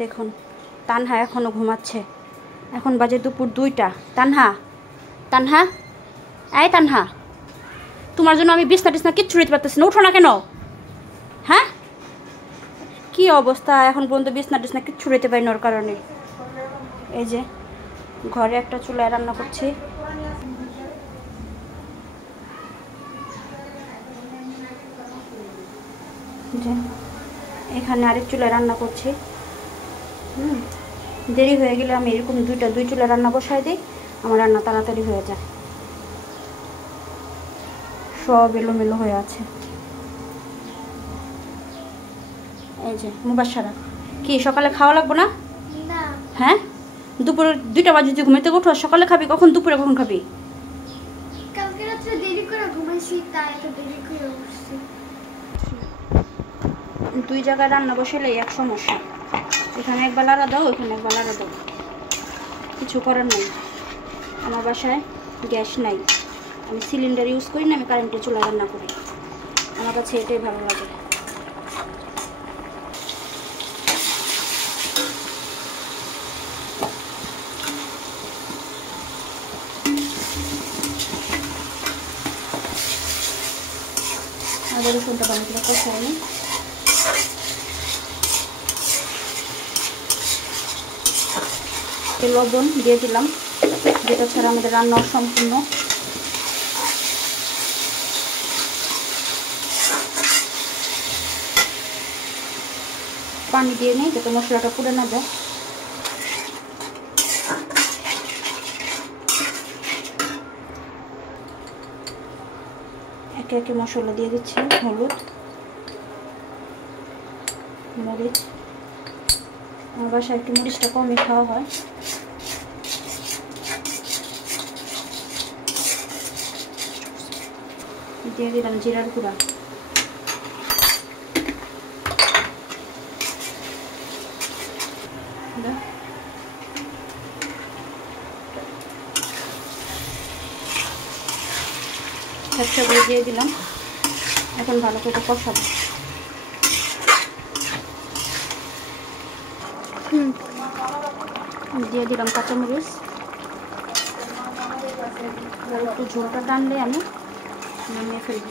দেখুন তানহা এখনও ঘুমাচ্ছে। এখন বাজে দুপুর 2টা। তানহা, তানহা, এই তানহা, তোমার জন্য আমি বিছনা টিছনা কিচ্ছু নিতে পারতেছি না। উঠো না কেন? হ্যাঁ, কি অবস্থা! এখন পর্যন্ত বিছনা টিছনা কিচ্ছু নিতে পারি না ওর কারণে। এই যে ঘরে একটা চুলায় রান্না করছি। এখানে আরেক চুলায় রান্না করছি। দেরি হয়ে গেলে আমি এরকম দুই চুলায় রান্না বসাই দিই, আমার রান্না তাড়াতাড়ি হয়ে যায়। সব এলোমেলো হয়ে আছে। এই যে মুবাশশারা, কি সকালে খাওয়া লাগবো না? হ্যাঁ, দুপুরে 2টা বাজে তুই ঘুমাইতে উঠো, সকালে খাবি কখন? দুপুরে কখন খাবি? কালকে রাতে দেরি করে ঘুমাইছি, তাই এত দেরি করে উঠছি। 2 জায়গায় রান্না বসালে এক সমস্যা। এখানে একবার লাড়া দাও, ওইখানে একবার লাড়া দাও, কিছু করার নাই। আমার বাসায় গ্যাস নাই, আমি সিলিন্ডার ইউজ করি না, আমি কারেন্টের চুলা রান্না করি। আমার কাছে এটাই ভালো লাগে। আবার রসুনটা ভালো করে কষাই নিই। লবণ দিয়ে দিলাম, যেটা ছাড়া আমাদের রান্না সম্পূর্ণ। পানি দিয়ে নিই যাতে মশলাটা পুড়ে না যায়। একে একে মশলা দিয়ে দিচ্ছি। হলুদ, মরিচ, আমার বাসায় একটু মরিচটা কমই খাওয়া হয়। দিয়ে দিলাম জিরার গুঁড়া। সবগুলো দিয়ে দিলাম। এখন ভালো করে কষাবো। দিয়ে দিলাম কাঁচামরিচ। একটু ঝোলটা টানলে আমি নামিয়ে ফেলবো।